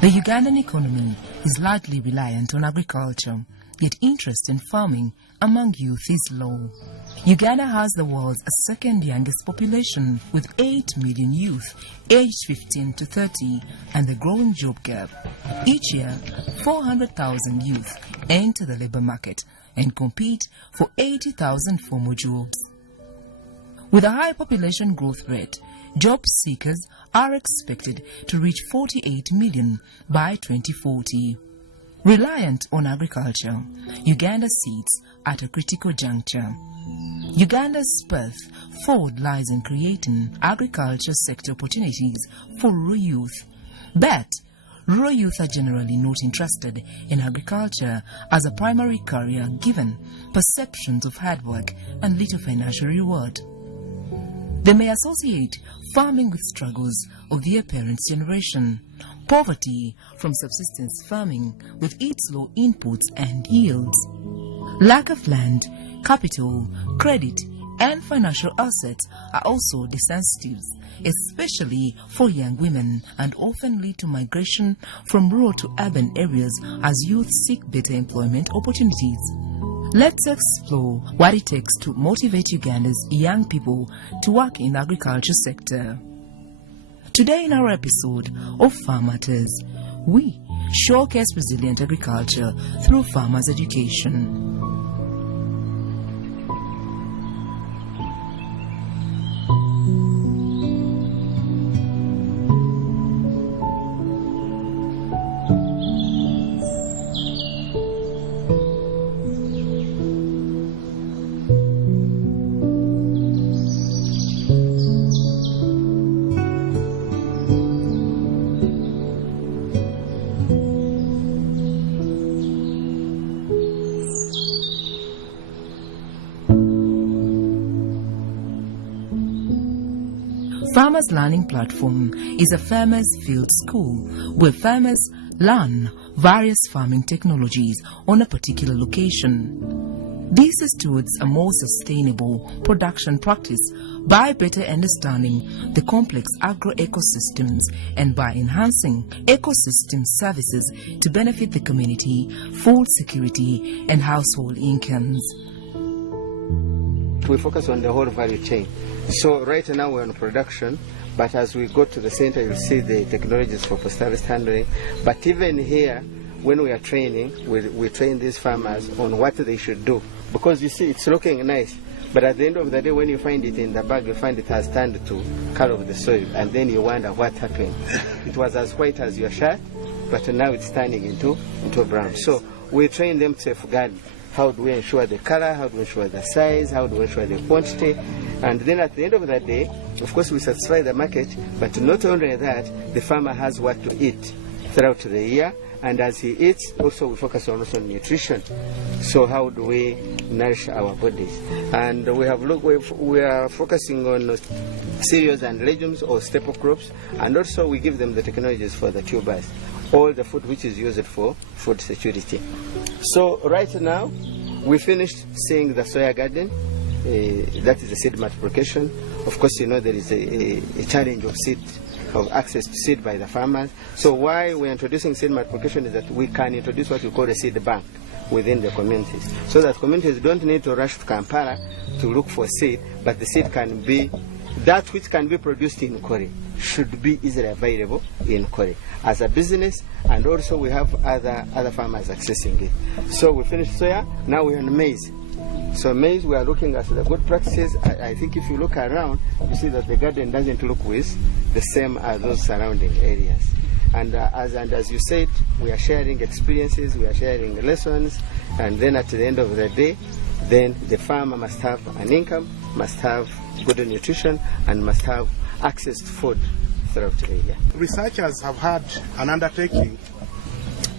The Ugandan economy is largely reliant on agriculture, yet interest in farming among youth is low. Uganda has the world's second youngest population with 8 million youth aged 15 to 30 and the growing job gap. Each year, 400,000 youth enter the labor market and compete for 80,000 formal jobs. With a high population growth rate, job seekers are expected to reach 48 million by 2040. Reliant on agriculture, Uganda sits at a critical juncture. Uganda's path forward lies in creating agriculture sector opportunities for rural youth. But rural youth are generally not interested in agriculture as a primary career given perceptions of hard work and little financial reward. They may associate farming with struggles of their parents' generation, poverty from subsistence farming with its low inputs and yields, lack of land, capital, credit, and financial assets are also disincentives, especially for young women, and often lead to migration from rural to urban areas as youth seek better employment opportunities. Let's explore what it takes to motivate Uganda's young people to work in the agriculture sector. Today in our episode of Farm Matters, we showcase resilient agriculture through farmers' education. Farmers Learning Platform is a farmers' field school where farmers learn various farming technologies on a particular location. This is towards a more sustainable production practice by better understanding the complex agro-ecosystems and by enhancing ecosystem services to benefit the community, food security, and household incomes. We focus on the whole value chain. So right now we're on production, but as we go to the center, you'll see the technologies for post-harvest handling. But even here, when we are training, we train these farmers on what they should do. Because you see, it's looking nice, but at the end of the day, when you find it in the bag, you find it has turned to color of the soil, and then you wonder what happened. It was as white as your shirt, but now it's turning into brown. So we train them to safeguard. How do we ensure the color? How do we ensure the size? How do we ensure the quantity? And then at the end of the day, of course, we satisfy the market, but not only that, the farmer has what to eat throughout the year. And as he eats, also we focus on nutrition. So how do we nourish our bodies? And we are focusing on cereals and legumes or staple crops, and also we give them the technologies for the tubers, all the food which is used for food security. So right now, we finished seeing the soya garden. That is the seed multiplication. Of course, you know there is a challenge of access to seed by the farmers. So why we're introducing seed multiplication is that we can introduce what we call a seed bank within the communities, so that communities don't need to rush to Kampala to look for seed, but the seed can be that which can be produced in Kore should be easily available in Kore as a business, and also we have other farmers accessing it. So we finished soya, now we're on maize. So maize, we are looking at the good practices. I think if you look around, you see that the garden doesn't look with the same as those surrounding areas. And as you said, we are sharing experiences, we are sharing lessons, and then at the end of the day, then the farmer must have an income, must have good nutrition, and must have access to food throughout the year. Researchers have had an undertaking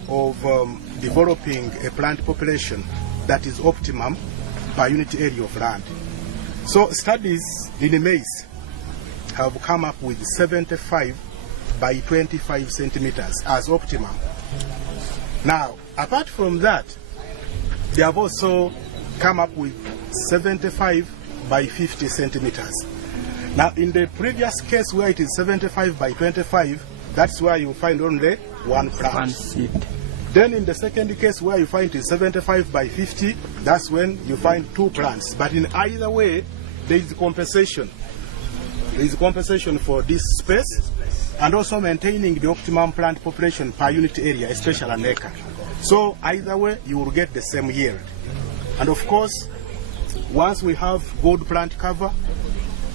of developing a plant population that is optimum per unit area of land. So studies in maize have come up with 75 by 25 centimeters as optimum. Now, apart from that, they have also come up with 75 by 50 centimeters. Now, in the previous case where it is 75 by 25, that's where you find only one plant. One seed. Then in the second case where you find it is 75 by 50, that's when you find 2 plants. But in either way, there is compensation. There is compensation for this space and also maintaining the optimum plant population per unit area, especially an acre. So either way, you will get the same yield. And of course, once we have good plant cover,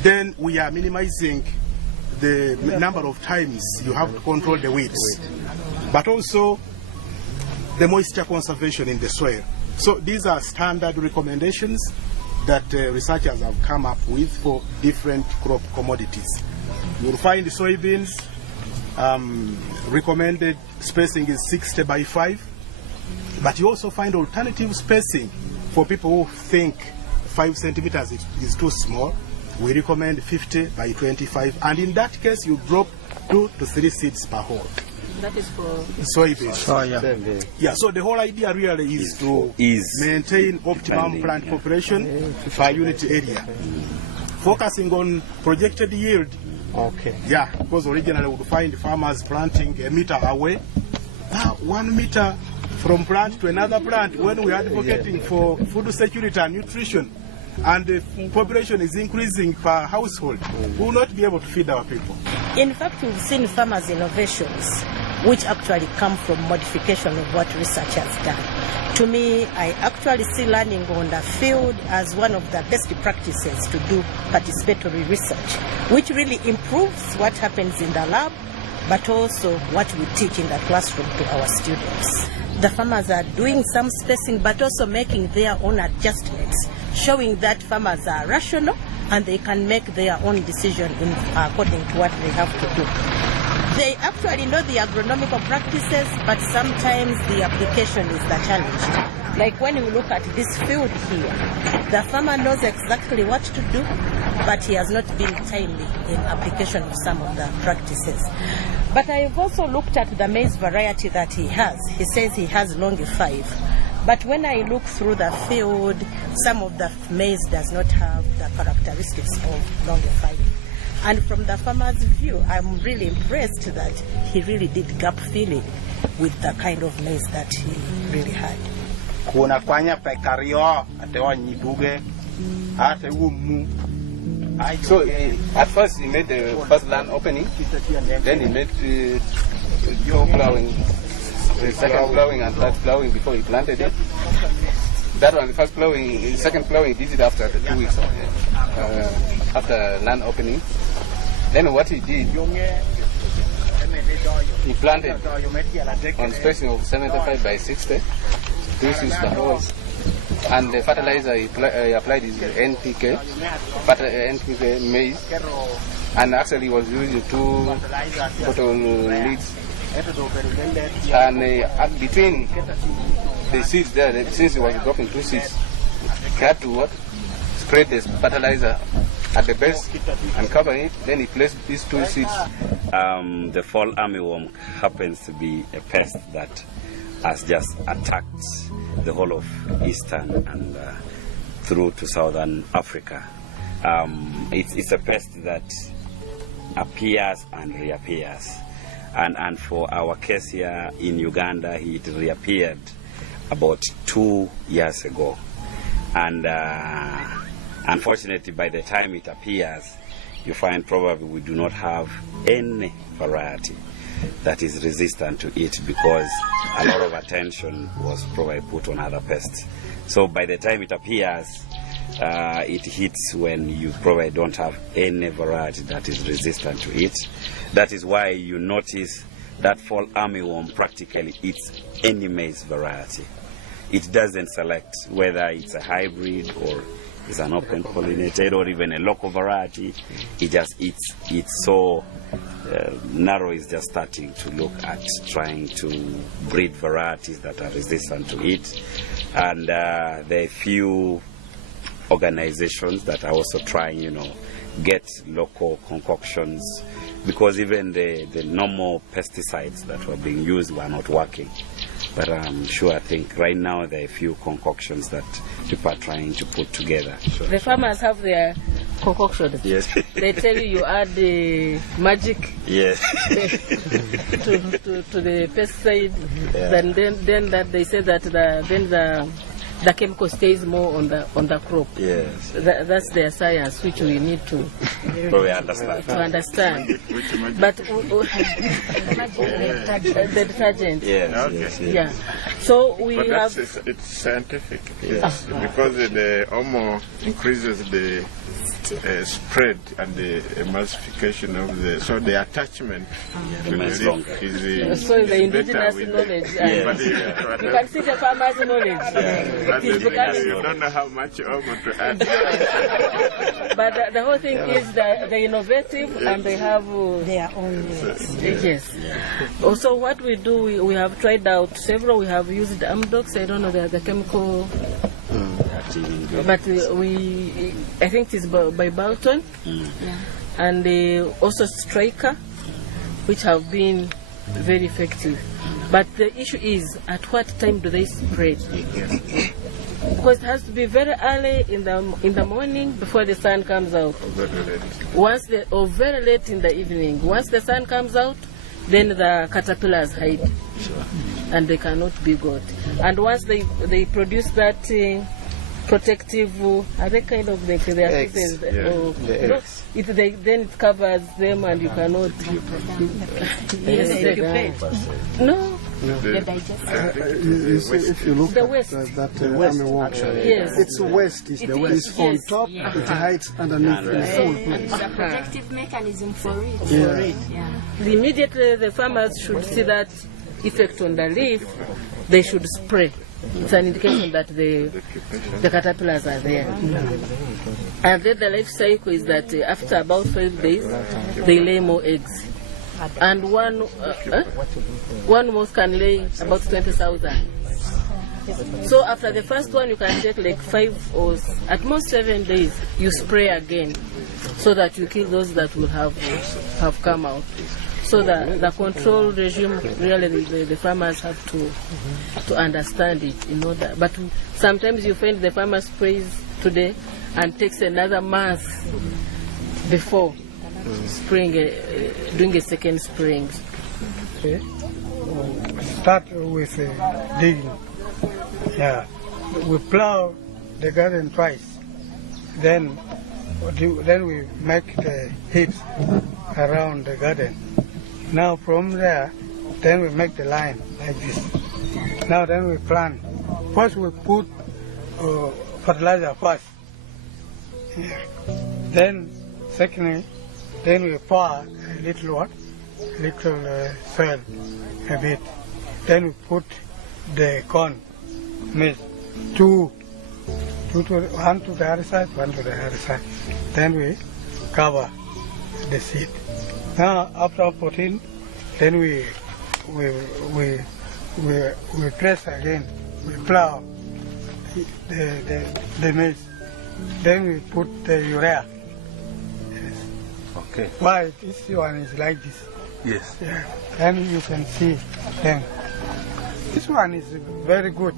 then we are minimizing the number of times you have to control the weeds, but also the moisture conservation in the soil. So these are standard recommendations that researchers have come up with for different crop commodities. You will find soybeans, recommended spacing is 60 by 5, but you also find alternative spacing for people who think 5 centimeters is too small. We recommend 50 by 25, and in that case you drop 2 to 3 seeds per hole. That is for soybeans. Oh, yeah. Yeah, so the whole idea really is to maintain optimum plant population per unit area. Focusing on projected yield. Okay. Yeah, because originally we would find farmers planting a meter away. Now 1 meter from plant to another plant, when we are advocating for food security and nutrition, and the population is increasing per household, we will not be able to feed our people. In fact, we've seen farmers' innovations which actually come from modification of what research has done. To me, I actually see learning on the field as one of the best practices to do participatory research, which really improves what happens in the lab, but also what we teach in the classroom to our students. The farmers are doing some spacing, but also making their own adjustments, showing that farmers are rational and they can make their own decision according to what they have to do. They actually know the agronomical practices, but sometimes the application is the challenge. Like when you look at this field here, the farmer knows exactly what to do, but he has not been timely in application of some of the practices. But I've also looked at the maize variety that he has. He says he has Longi 5. But when I look through the field, some of the maize does not have the characteristics of Longi 5. And from the farmer's view, I'm really impressed that he really did gap filling with the kind of maize that he really had. So at first he made the first land opening, then he made two plowing, the second plowing and third plowing before he planted it. That one, the first plowing, the second plowing he did it after the 2 weeks after land opening. Then what he did, he planted on spacing of 75 by 60, 2 seeds per hole. And the fertilizer he applied is NPK, NPK maize, and actually he was using 2 bottle leads. And between the seeds there, since he was dropping 2 seeds, he had to spread the fertilizer at the base and cover it. Then he placed these 2 seeds. The fall armyworm happens to be a pest that has just attacked the whole of eastern and through to southern Africa. It's a pest that appears and reappears. And for our case here in Uganda, it reappeared about 2 years ago. And unfortunately, by the time it appears, you find probably we do not have any variety that is resistant to it, because a lot of attention was probably put on other pests. So by the time it appears, it hits when you probably don't have any variety that is resistant to it. That is why you notice that fall armyworm practically eats any maize variety. It doesn't select whether it's a hybrid or it's an open pollinated or even a local variety. It just eats it. So Narrow is just starting to look at trying to breed varieties that are resistant to it. And there are a few organizations that are also trying, get local concoctions, because even the normal pesticides that were being used were not working. But I'm sure, I think right now there are a few concoctions that people are trying to put together. The farmers have their concoctions. Yes. They tell you add the magic Yes. to the pesticide, then that they say that the chemical stays more on the crop. Yes. That's their science, which we need to Probably understand. understand. But the detergent. Yes. Okay. Yes, yes. Yeah. So we But have. it's scientific, yes, because the OMO increases the spread and the emulsification of the attachment to the Remains leaf longer. is So the is indigenous better with knowledge. Yeah. But You can see the farmers' knowledge. but It is becoming. you don't know how much OMO to add. But the whole thing is that they're innovative and they have Their own needs. yes. Also, what we do, we have tried out several. We have used Amdox. I don't know the chemical, but I think it's by Bolton, and also Striker, which have been very effective. But the issue is, at what time do they spread? Because it has to be very early in the morning before the sun comes out. Or very late in the evening. Once the sun comes out, then the caterpillars hide, and they cannot be got. And once they produce that protective, are they kind of like their Eggs. Then it covers them, and you cannot. No. If you look The at waste. that army wall, Yes. it's waste. It's the waste. It's on Yes. top. It hides underneath in a full place. It's a protective mechanism for it. Yeah. Immediately the farmers should see that effect on the leaf, they should spray. It's an indication that the caterpillars are there. And then the life cycle is that after about 5 days, they lay more eggs. And one moth can lay about 20,000. So after the first one, you can take like 5 or at most 7 days. You spray again, so that you kill those that will have come out. So the control regime, really, the farmers have to understand it, But sometimes you find the farmer sprays today and takes another month before spraying, doing a second spraying. Okay. Start with digging. Yeah, we plow the garden twice. Then we make the heaps around the garden. Now from there, then we make the line like this. Now then we plant. First we put fertilizer first. Yeah. Then secondly, then we pour a little soil a bit. Then we put the corn, maize, one to the other side, one to the other side. Then we cover the seed. Now after putting, then we press again. We plow the maize. Then we put the urea. Yes. Okay. Why this one is like this? Yes. Yeah. Then you can see them. This one is very good.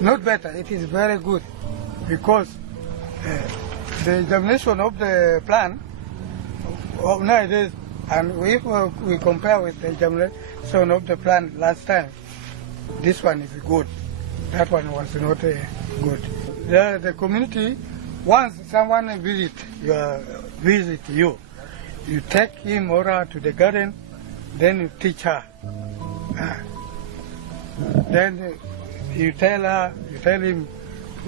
Not better, it is very good because the germination of the plant of nowadays, and if we compare with the germination of the plant last time, this one is good. That one was not good. The community, once someone visit you, you take him or her to the garden, then you teach her. Then you tell him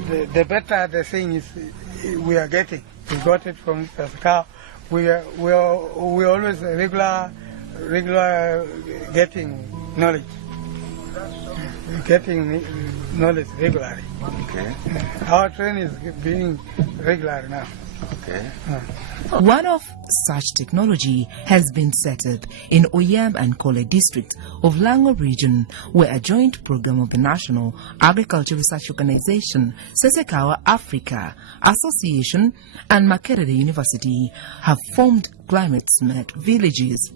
the better the thing is we are getting. We got it from SASAKAWA. We always regular getting knowledge. Getting knowledge regularly. Okay. Our training is being regular now. Okay. One of such technology has been set up in Oyam and Kole district of LANGO region, where a joint program of the National Agriculture Research Organization, SASAKAWA Africa Association, and Makerere University have formed climate-smart villages.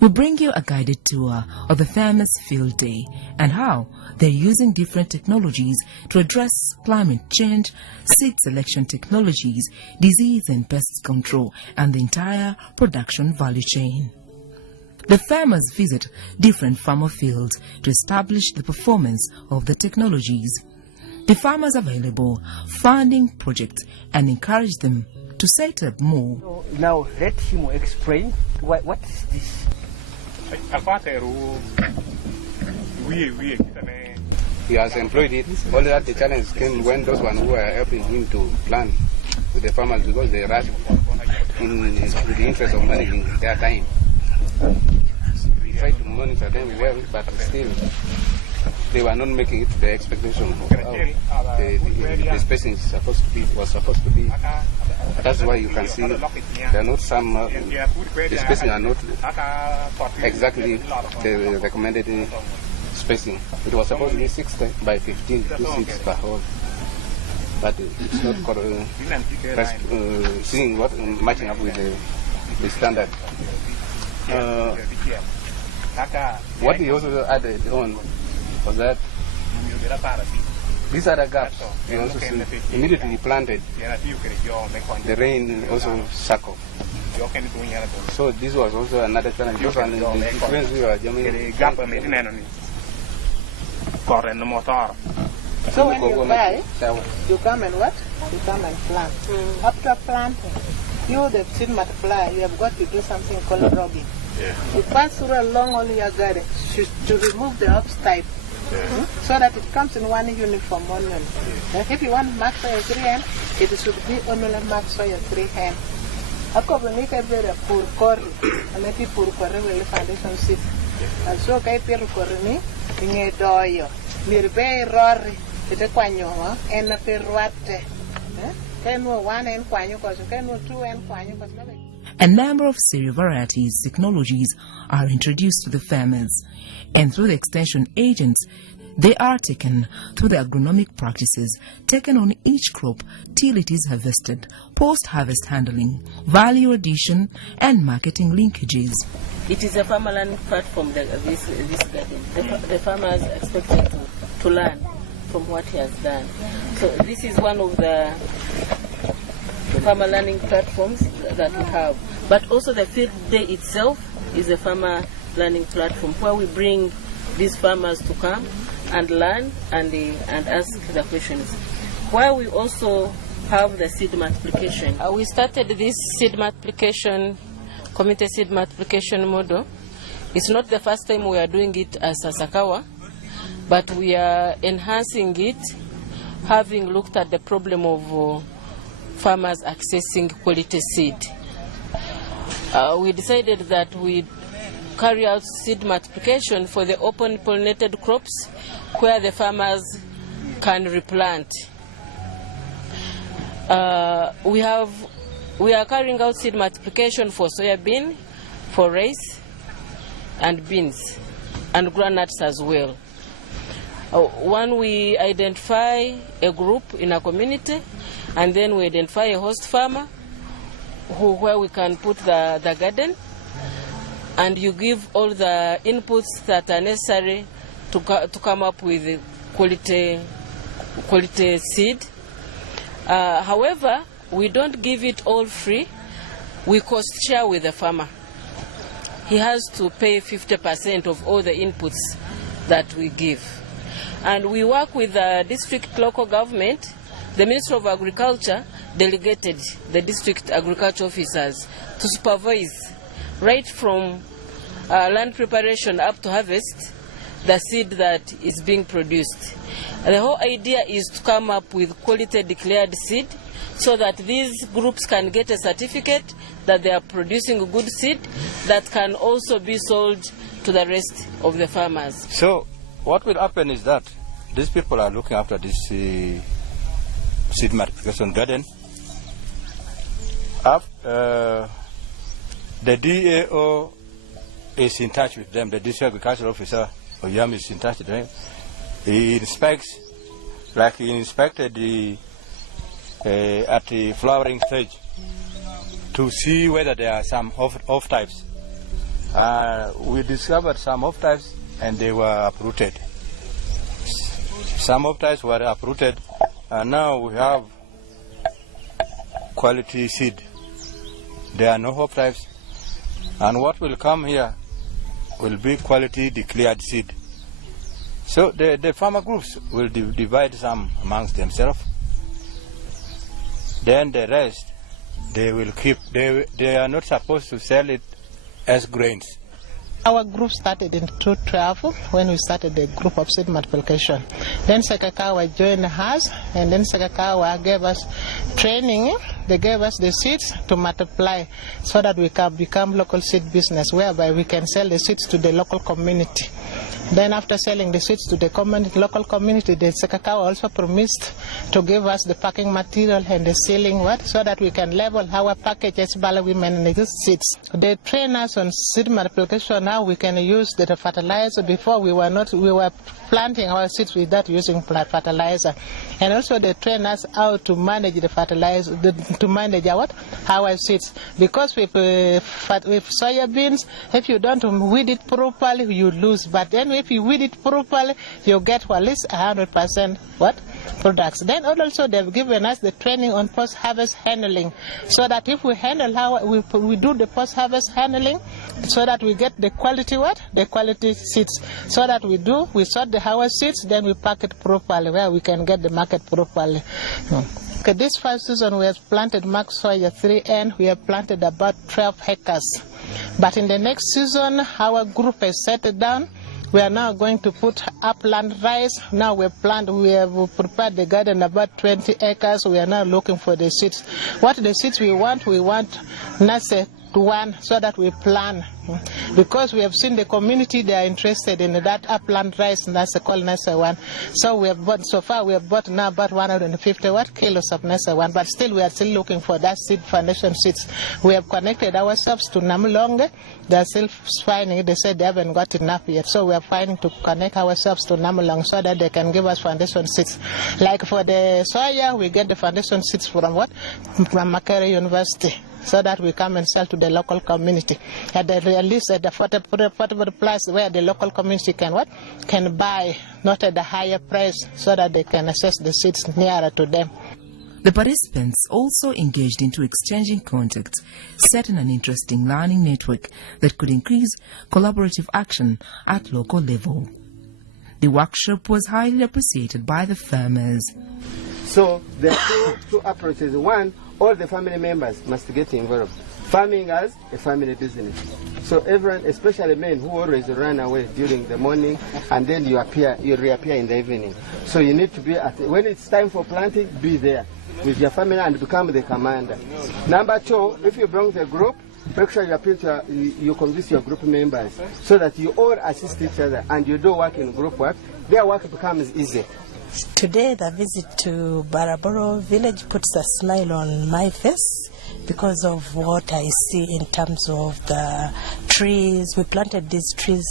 We bring you a guided tour of the Farmers Field Day and how they're using different technologies to address climate change, seed selection technologies, disease and pest control, and the entire production value chain. The farmers visit different farmer fields to establish the performance of the technologies. The farmers available funding projects and encourage them to set up more. So now let him explain what is this. He has employed it. Only that the challenge came when those ones who were helping him to plan with the farmers because they rushed in the interest of managing their time. We tried to monitor them well, but still they were not making it to the expectation of how the spacing was supposed to be. That's why you can see there are not some the spacing are not exactly the recommended spacing. It was supposed to be 6 by 15 to 6 per hole, but it's not seeing what matching up with the standard. What he also added on was that these are the gaps. You also see immediately planted, the rain also suck off. So this was also another challenge. Those are the difference we were So when you buy, you come and what? You come and plant. After planting, you the seed multiplier, you have got to do something called robbing. You pass through along all your garden to remove the hops type. So that it comes in one uniform only. If you want mark for your 3 hand, it should be only marked for your 3 hand. Ako make a very poor core, and maybe poor core will foundation seed. And so I pay corny in a doyo. Near bay rory, the quanyo, and a perruate. Can one and quanyo, can 2 and quanyo. A number of cereal varieties technologies are introduced to the farmers, and through the extension agents, they are taken through the agronomic practices taken on each crop till it is harvested, post-harvest handling, value addition, and marketing linkages. It is a farmer learning platform, this garden. The farmer is expected to learn from what he has done. So this is one of the farmer learning platforms that we have. But also the field day itself is a farmer learning platform where we bring these farmers to come and learn and ask the questions. Where we also have the seed multiplication. We started this seed multiplication, community seed multiplication model. It's not the first time we are doing it as SASAKAWA, but we are enhancing it, having looked at the problem of farmers accessing quality seed. We decided that we carry out seed multiplication for the open pollinated crops where the farmers can replant. We are carrying out seed multiplication for soybean, for rice and beans and groundnuts as well. When we identify a group in a community, and then we identify a host farmer where we can put the garden, and you give all the inputs that are necessary to come up with quality seed. However, we don't give it all free. We cost share with the farmer. He has to pay 50% of all the inputs that we give. And we work with the district local government. The Ministry of Agriculture delegated the district agriculture officers to supervise right from land preparation up to harvest the seed that is being produced. The whole idea is to come up with quality declared seed so that these groups can get a certificate that they are producing a good seed that can also be sold to the rest of the farmers. So what will happen is that these people are looking after this seed multiplication garden. The DAO is in touch with them. The district agricultural officer, Oyam, is in touch with them. He inspects, like he inspected at the flowering stage to see whether there are some off types. We discovered some off-types and they were uprooted. Some off-types were uprooted, and now we have quality seed. There are no off-types, and what will come here will be quality declared seed. So the farmer groups will divide some amongst themselves. Then the rest, they will keep. They are not supposed to sell it as grains. Our group started in 2012 when we started the group of seed multiplication. Then SASAKAWA joined us, and then SASAKAWA gave us training. They gave us the seeds to multiply so that we can become local seed business, whereby we can sell the seeds to the local community. Then after selling the seeds to the local community, the SASAKAWA also promised to give us the packing material and the sealing so that we can label our packages by women and the seeds. They train us on seed multiplication. Now we can use the fertilizer. Before we were planting our seeds without using fertilizer. And also they train us how to manage the fertilizer, to manage our seeds. Because with soybeans, if you don't weed it properly, you lose. But then if you weed it properly, you get at least 100% products. Then also they've given us the training on post-harvest handling, so that if we handle we do the post-harvest handling, so that we get the quality the quality seeds. So that we sort our seeds, then we pack it properly where we can get the market properly. Okay, this first season we have planted Mark Soya 3N. We have planted about 12 hectares. But in the next season, our group has settled down. We are now going to put upland rice. Now we have prepared the garden about 20 acres. We are now looking for the seeds. What the seeds we want nursery one, so that we plan. Because we have seen the community, they are interested in that upland rice, and that's called nursery one. So we have bought, so far we have bought now about 150 kilos of nursery one, but still we are still looking for that seed foundation seeds. We have connected ourselves to Namlonge. They are still finding, they said they haven't got enough yet. So we are finding to connect ourselves to Namlonge so that they can give us foundation seeds. Like for the soya, we get the foundation seeds from From Makerere University, so that we come and sell to the local community at least at the affordable price where the local community can buy, not at the higher price, so that they can access the seeds nearer to them. The participants also engaged into exchanging contacts, setting an interesting learning network that could increase collaborative action at local level. The workshop was highly appreciated by the farmers. So there are two approaches. One, all the family members must get involved. Farming as a family business. So everyone, especially men who always run away during the morning, and then you reappear in the evening. So you need to be when it's time for planting, be there with your family and become the commander. Number two, if you belong to a group, make sure you convince your group members so that you all assist each other and you do work in group work. Their work becomes easy. Today the visit to Baraboro village puts a smile on my face because of what I see in terms of the trees. We planted these trees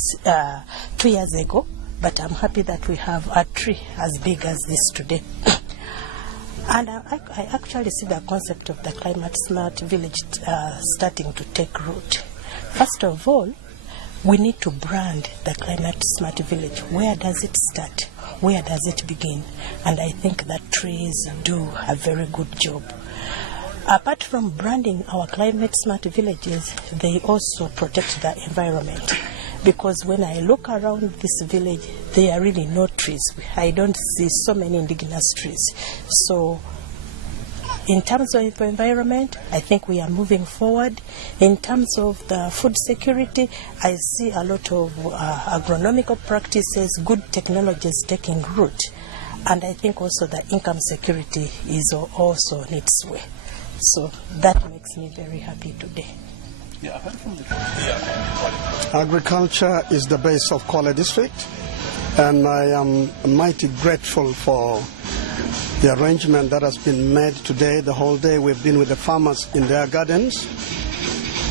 2 years ago, but I'm happy that we have a tree as big as this today. And I actually see the concept of the climate smart village starting to take root. First of all, we need to brand the climate smart village. Where does it start? Where does it begin? And I think that trees do a very good job. Apart from branding our climate smart villages, they also protect the environment. Because when I look around this village, there are really no trees. I don't see so many indigenous trees. So in terms of environment, I think we are moving forward. In terms of the food security, I see a lot of agronomical practices, good technologies taking root. And I think also the income security is also on its way. So that makes me very happy today. Agriculture is the base of Kwale district, and I am mighty grateful for the arrangement that has been made today. The whole day we've been with the farmers in their gardens,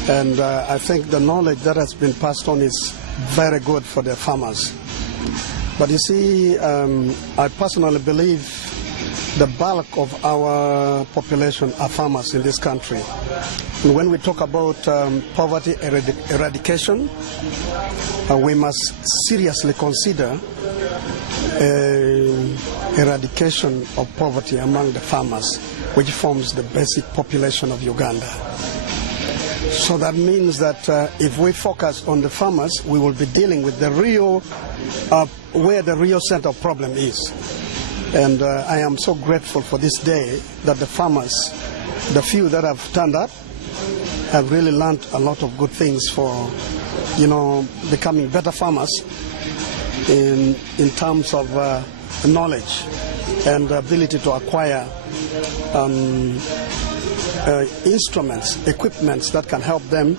and I think the knowledge that has been passed on is very good for the farmers. But you see, I personally believe the bulk of our population are farmers in this country. And when we talk about poverty eradication, we must seriously consider eradication of poverty among the farmers, which forms the basic population of Uganda. So that means that if we focus on the farmers, we will be dealing with the real, where the real center of problem is. And I am so grateful for this day that the farmers, the few that have turned up, have really learned a lot of good things for, becoming better farmers in terms of knowledge and the ability to acquire instruments, equipments that can help them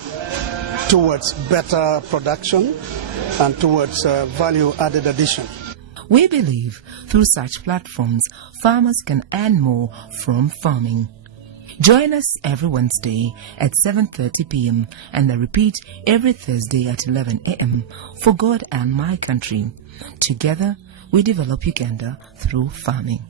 towards better production and towards value added addition. We believe through such platforms, farmers can earn more from farming. Join us every Wednesday at 7:30 p.m. and I repeat every Thursday at 11 a.m. for God and my country. Together, we develop Uganda through farming.